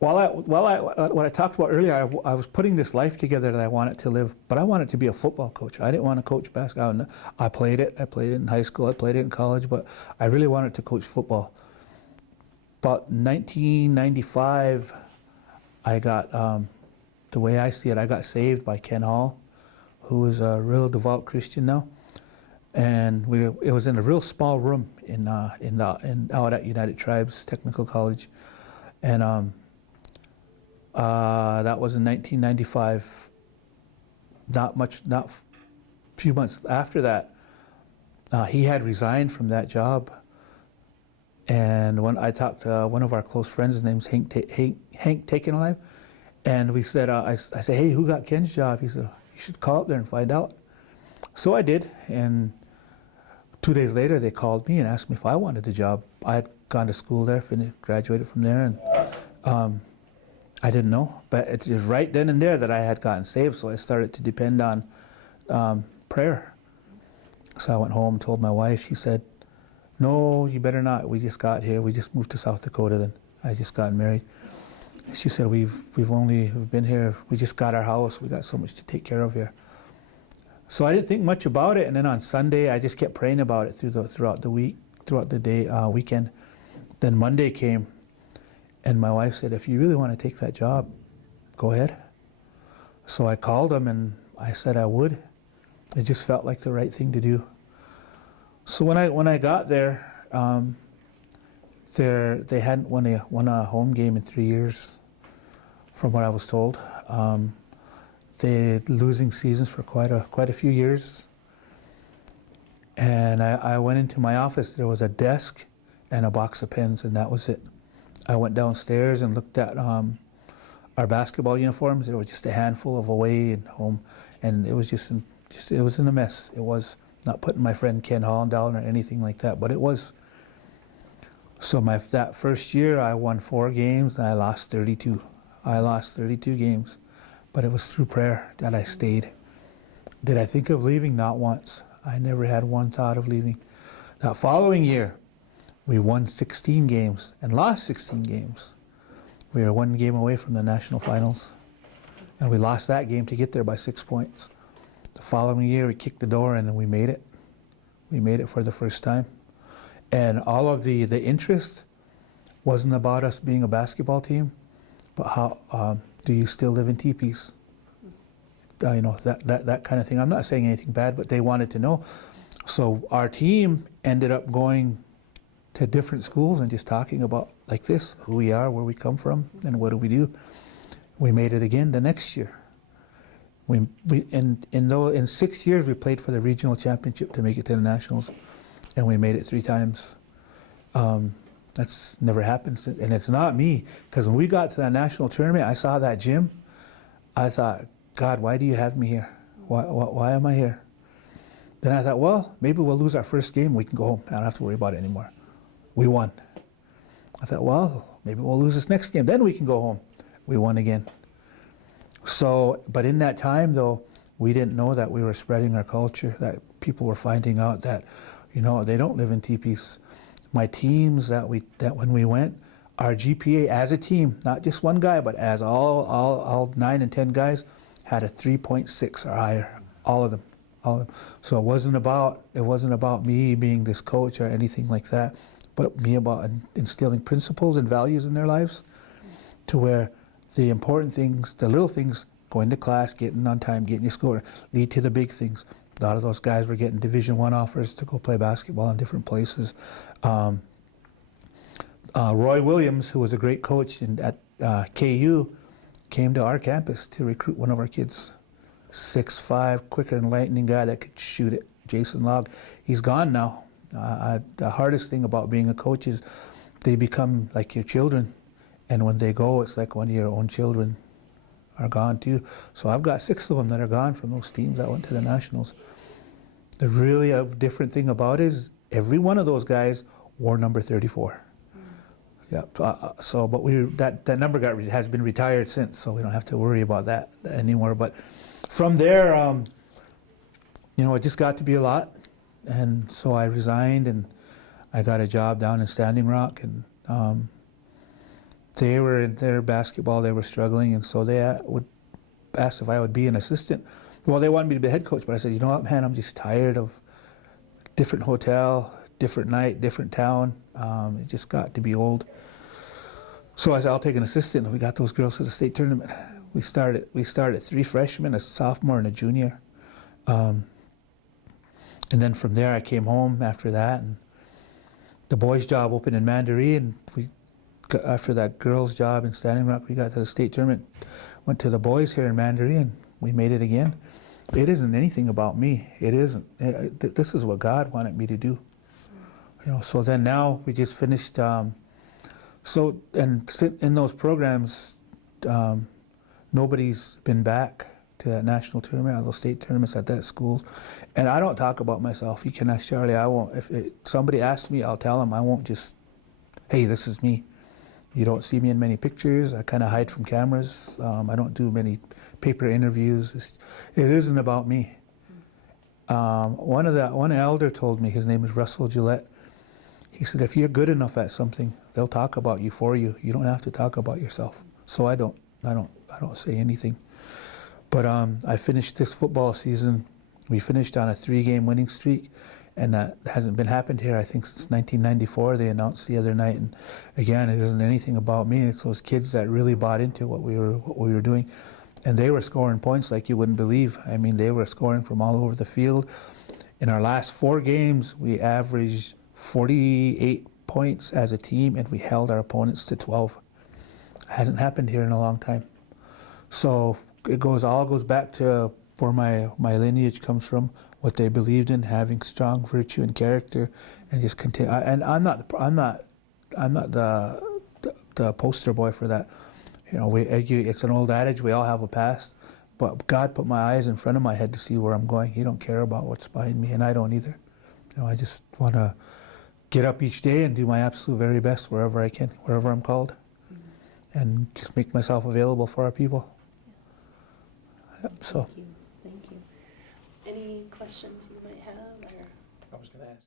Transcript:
What I talked about earlier, I was putting this life together that I wanted to live, but I wanted to be a football coach. I didn't want to coach basketball. I played it. I played it in high school. I played it in college, but I really wanted to coach football. But 1995, I got, the way I see it, I got saved by Ken Hall, who is a real devout Christian now. And it was in a real small room out at United Tribes Technical College. And that was in 1995. Not a few months after that, he had resigned from that job. And when I talked to one of our close friends, his name's Hank Taken Alive, and we said, I said, hey, who got Ken's job? He said, you should call up there and find out. So I did, and 2 days later they called me and asked me if I wanted the job. I had gone to school there, graduated from there, and I didn't know. But it was right then and there that I had gotten saved, so I started to depend on prayer. So I went home and told my wife. She said, no, you better not. We just got here. We just moved to South Dakota then. I just got married. She said, we've been here. We just got our house. We got so much to take care of here. So I didn't think much about it. And then on Sunday, I just kept praying about it throughout the week, throughout the day, weekend. Then Monday came, and my wife said, if you really want to take that job, go ahead. So I called them and I said I would. It just felt like the right thing to do. So when I got there, they hadn't won a home game in 3 years, from what I was told. They had losing seasons for quite a few years. And I went into my office. There was a desk and a box of pens, and that was it. I went downstairs and looked at our basketball uniforms. There was just a handful of away and home, and it was it was in a mess. It was not putting my friend Ken Hall down or anything like that, but it was. So that first year, I won 4 games and I lost 32. I lost 32 games, but it was through prayer that I stayed. Did I think of leaving? Not once. I never had one thought of leaving. That following year, we won 16 games and lost 16 games. We were 1 game away from the national finals, and we lost that game to get there by 6 points. The following year, we kicked the door in and we made it. We made it for the first time. And all of the interest wasn't about us being a basketball team, but how do you still live in teepees? That kind of thing. I'm not saying anything bad, but they wanted to know. So our team ended up going to different schools and just talking about like this, who we are, where we come from, and what do we do. We made it again the next year. In 6 years, we played for the regional championship to make it to the nationals, and we made it 3 times. That's never happened, and it's not me, because when we got to that national tournament, I saw that gym. I thought, God, why do you have me here? Why am I here? Then I thought, well, maybe we'll lose our first game. We can go home. I don't have to worry about it anymore. We won. I thought, well, maybe we'll lose this next game. Then we can go home. We won again. So, but in that time, though, we didn't know that we were spreading our culture, that people were finding out that, they don't live in teepees. My teams that when we went, our GPA as a team, not just one guy, but as all 9 and 10 guys, had a 3.6 or higher, all of them. So it wasn't about me being this coach or anything like that, but me about instilling principles and values in their lives, to where the important things, the little things, going to class, getting on time, getting your school, lead to the big things. A lot of those guys were getting Division I offers to go play basketball in different places. Roy Williams, who was a great coach at KU, came to our campus to recruit one of our kids. 6'5", quicker than lightning guy that could shoot it. Jason Log. He's gone now. The hardest thing about being a coach is they become like your children. And when they go, it's like one of your own children are gone too. So I've got 6 of them that are gone from those teams that went to the Nationals. The really different thing about it is every one of those guys wore number 34. Yeah. But that number has been retired since, so we don't have to worry about that anymore. But from there, it just got to be a lot, and so I resigned and I got a job down in Standing Rock, and they were in their basketball, they were struggling, and so they would ask if I would be an assistant. Well, they wanted me to be head coach, but I said, you know what, man, I'm just tired of different hotel, different night, different town. It just got to be old. So I said, I'll take an assistant, and we got those girls to the state tournament. We started 3 freshmen, a sophomore and a junior. And then from there, I came home after that, and the boys' job opened in Mandaree, and after that girls' job in Standing Rock, we got to the state tournament, went to the boys here in Mandaree, and we made it again. It isn't anything about me. It isn't. This is what God wanted me to do. You know. So then now we just finished. So in those programs, nobody's been back to that national tournament, or those state tournaments at that school. And I don't talk about myself. You can ask Charlie. I won't. If somebody asks me, I'll tell them. I won't just, hey, this is me. You don't see me in many pictures. I kind of hide from cameras. I don't do many paper interviews. It isn't about me. One elder told me, his name is Russell Gillette. He said, if you're good enough at something, they'll talk about you for you. You don't have to talk about yourself. So I don't say anything. But I finished this football season. We finished on a 3-game winning streak, and that hasn't been happened here, I think, since 1994. They announced the other night, and again, it isn't anything about me. It's those kids that really bought into what we were doing, and they were scoring points like you wouldn't believe. I mean, they were scoring from all over the field. In our last 4 games, we averaged 48 points as a team, and we held our opponents to 12. It hasn't happened here in a long time. So it all goes back to where my lineage comes from, what they believed in, having strong virtue and character, and just continue. And I'm not the poster boy for that. You know, it's an old adage. We all have a past, but God put my eyes in front of my head to see where I'm going. He don't care about what's behind me, and I don't either. You know, I just want to get up each day and do my absolute very best wherever I can, wherever I'm called, and just make myself available for our people. Yep, so. Thank you. Any questions you might have? Or? I was going to ask.